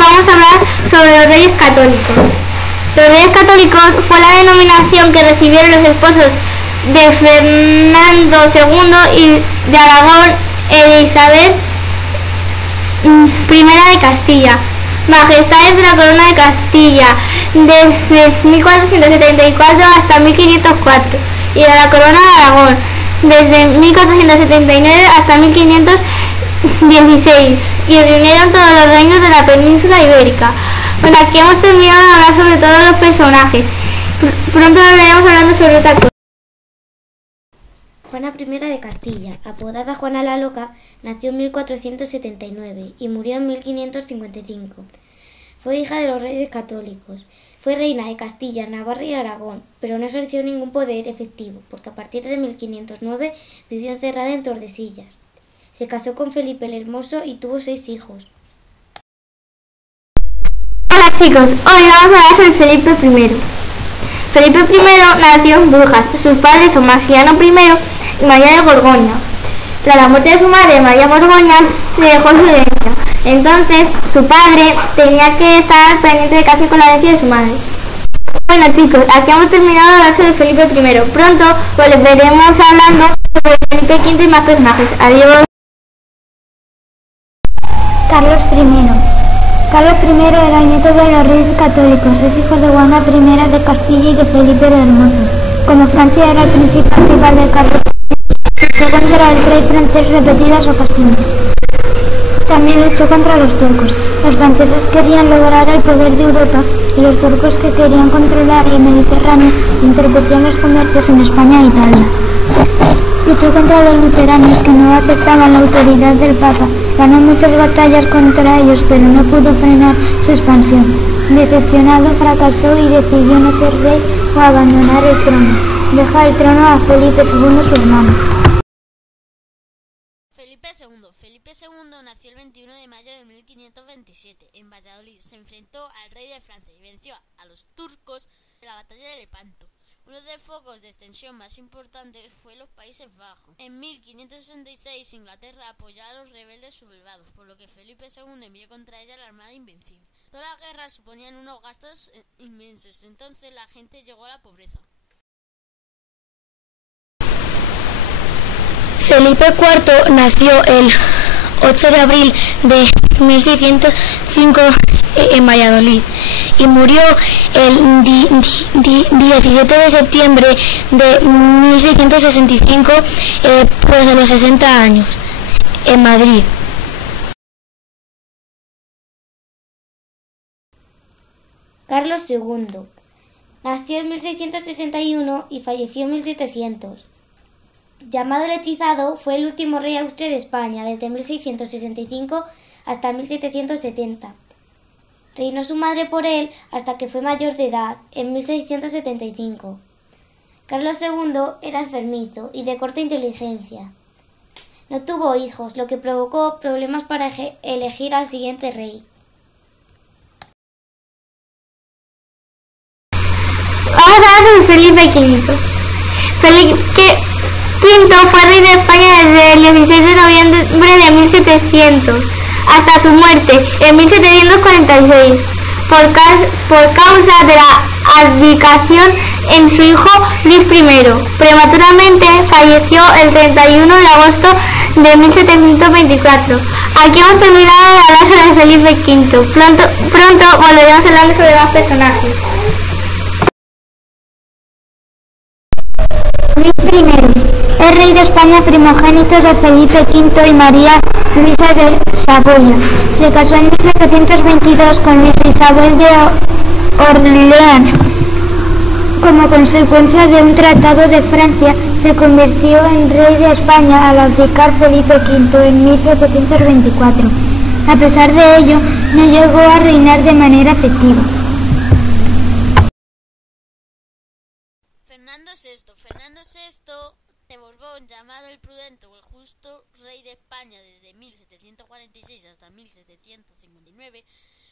vamos a hablar sobre los Reyes Católicos. Los Reyes Católicos fue la denominación que recibieron los esposos de Fernando II y de Aragón, Elizabeth I de Castilla, Majestades de la Corona de Castilla, desde 1474 hasta 1504, y de la Corona de Aragón, desde 1479 hasta 1516, y reunieron todos los reinos de la península ibérica. Bueno, aquí hemos terminado de hablar sobre todos los personajes. Pronto volveremos hablando sobre otra cosa. Juana I de Castilla, apodada Juana la Loca, nació en 1479 y murió en 1555. Fue hija de los reyes católicos. Fue reina de Castilla, Navarra y Aragón, pero no ejerció ningún poder efectivo, porque a partir de 1509 vivió encerrada en Tordesillas. Se casó con Felipe el Hermoso y tuvo 6 hijos. Hola chicos, hoy vamos a hablar sobre Felipe I. Felipe I nació en Brujas. Sus padres son Maximiliano I y María de Borgoña. Tras la muerte de su madre, María Borgoña, le dejó su herencia. Entonces, su padre tenía que estar pendiente de casi con la herencia de su madre. Bueno chicos, aquí hemos terminado de hablar sobre Felipe I. Pronto volveremos hablando sobre Felipe V y más personajes. Adiós. Carlos I. Carlos I era el nieto de los reyes católicos, es hijo de Juana I de Castilla y de Felipe el Hermoso. Como Francia era el principal rival de Carlos I, luchó contra el rey francés repetidas ocasiones. También luchó contra los turcos. Los franceses querían lograr el poder de Europa y los turcos, que querían controlar el Mediterráneo, interrumpían los comercios en España e Italia. Luchó contra los luteranos, que no aceptaban la autoridad del Papa. Ganó muchas batallas contra ellos, pero no pudo frenar su expansión. Decepcionado, fracasó y decidió no ser rey o abandonar el trono. Deja el trono a Felipe II, su hermano. Felipe II nació el 21 de mayo de 1527 en Valladolid. Se enfrentó al rey de Francia y venció a los turcos en la batalla de Lepanto. Uno de los focos de extensión más importantes fue los Países Bajos. En 1566 Inglaterra apoyó a los rebeldes sublevados, por lo que Felipe II envió contra ella la Armada Invencible. Todas las guerras suponían unos gastos inmensos, entonces la gente llegó a la pobreza. Felipe IV nació el 8 de abril de 1605 en Valladolid y murió el 17 de septiembre de 1665, pues a los 60 años, en Madrid. Carlos II nació en 1661 y falleció en 1700. Llamado el Hechizado, fue el último rey austro de España desde 1665 hasta 1770. Reinó su madre por él hasta que fue mayor de edad, en 1675. Carlos II era enfermizo y de corta inteligencia. No tuvo hijos, lo que provocó problemas para elegir al siguiente rey. Vamos a hablar sobre Felipe V. Felipe V fue rey de España desde el 16 de noviembre de 1700 hasta su muerte en 1746 por causa de la abdicación en su hijo Luis I. Prematuramente falleció el 31 de agosto de 1724. Aquí hemos terminado de hablar sobre Felipe V. Pronto volveremos a hablar sobre más personajes. Luis I. Es rey de España, primogénito de Felipe V y María Luisa de Saboya. Se casó en 1722 con Luisa Isabel de Orleans. Como consecuencia de un tratado de Francia, se convirtió en rey de España al abdicar Felipe V en 1724. A pesar de ello, no llegó a reinar de manera efectiva. Fernando VI de Borbón, llamado el Prudente o el Justo, rey de España desde 1746 hasta 1759,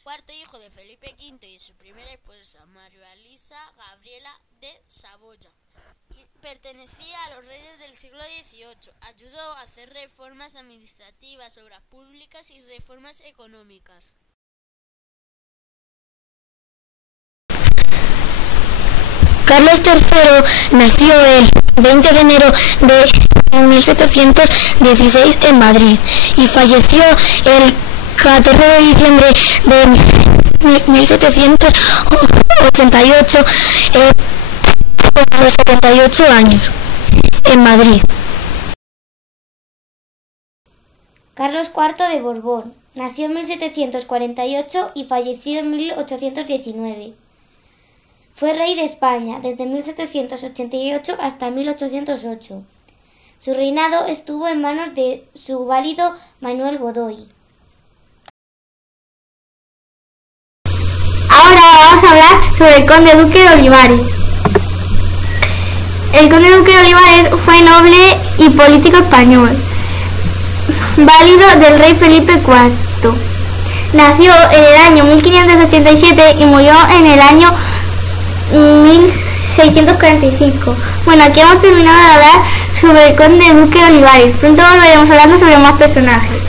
cuarto hijo de Felipe V y su primera esposa, María Luisa Gabriela de Saboya. Pertenecía a los reyes del siglo XVIII. Ayudó a hacer reformas administrativas, obras públicas y reformas económicas. Carlos III nació el 20 de enero de 1716 en Madrid y falleció el 14 de diciembre de 1788 a los 78 años en Madrid. Carlos IV de Borbón nació en 1748 y falleció en 1819. Fue rey de España desde 1788 hasta 1808. Su reinado estuvo en manos de su válido Manuel Godoy. Ahora vamos a hablar sobre el conde duque de Olivares. El conde duque de Olivares fue noble y político español, válido del rey Felipe IV. Nació en el año 1587 y murió en el año 1645. Bueno, aquí hemos terminado de hablar sobre el conde duque de Olivares. Pronto volveremos hablando sobre más personajes.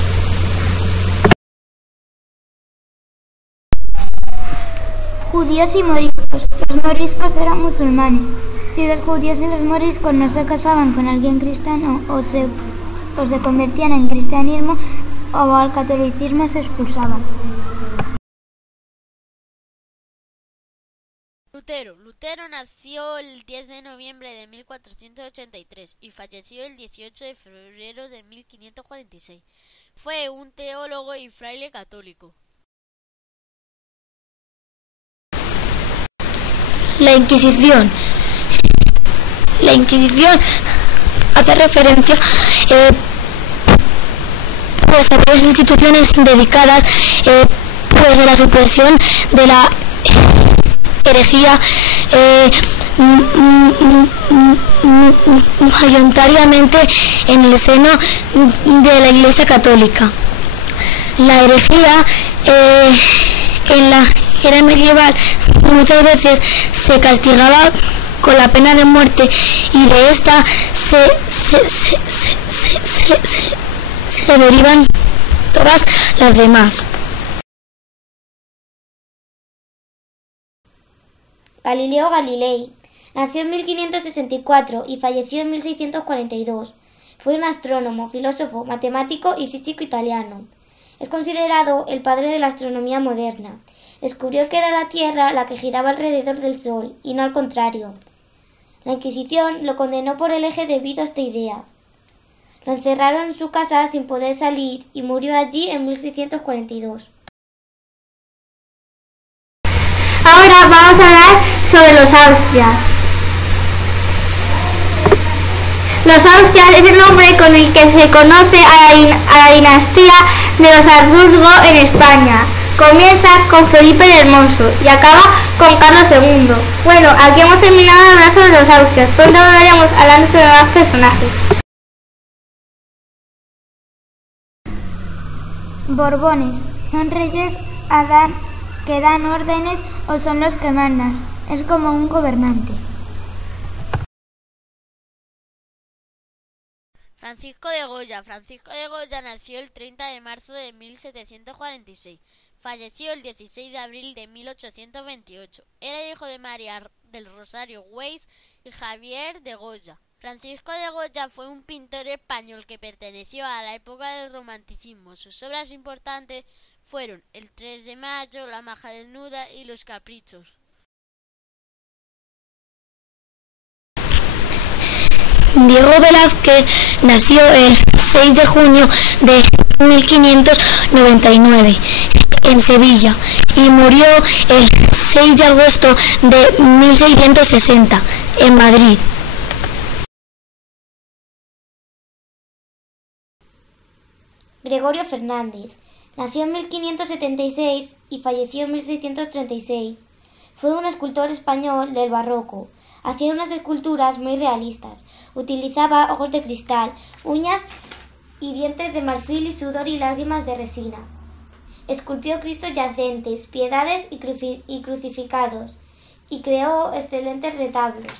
Judíos y moriscos. Los moriscos eran musulmanes. Si los judíos y los moriscos no se casaban con alguien cristiano o se convertían en cristianismo o al catolicismo, se expulsaban. Lutero nació el 10 de noviembre de 1483 y falleció el 18 de febrero de 1546. Fue un teólogo y fraile católico. La Inquisición. La Inquisición hace referencia pues a varias instituciones dedicadas pues a la supresión de la herejía mayoritariamente en el seno de la Iglesia Católica. La herejía en la era medieval muchas veces se castigaba con la pena de muerte y de esta se derivan todas las demás. Galileo Galilei nació en 1564 y falleció en 1642. Fue un astrónomo, filósofo, matemático y físico italiano. Es considerado el padre de la astronomía moderna. Descubrió que era la Tierra la que giraba alrededor del Sol, y no al contrario. La Inquisición lo condenó por hereje debido a esta idea. Lo encerraron en su casa sin poder salir y murió allí en 1642. Ahora vamos a hablar sobre los Austrias. Los Austrias es el nombre con el que se conoce a la dinastía de los Habsburgo en España. Comienza con Felipe el Hermoso y acaba con Carlos II. Bueno, aquí hemos terminado de hablar sobre los Austrias. Pronto volveremos hablando sobre más personajes. Borbones. Son reyes que dan órdenes o son los que mandan. Es como un gobernante. Francisco de Goya. Francisco de Goya nació el 30 de marzo de 1746. Falleció el 16 de abril de 1828. Era hijo de María del Rosario Weiss y Javier de Goya. Francisco de Goya fue un pintor español que perteneció a la época del romanticismo. Sus obras importantes fueron El 3 de mayo, La maja desnuda y Los caprichos. Diego Velázquez nació el 6 de junio de 1599 en Sevilla y murió el 6 de agosto de 1660 en Madrid. Gregorio Fernández nació en 1576 y falleció en 1636. Fue un escultor español del barroco. Hacía unas esculturas muy realistas. Utilizaba ojos de cristal, uñas y dientes de marfil y sudor y lágrimas de resina. Esculpió Cristos yacentes, piedades y crucificados y creó excelentes retablos.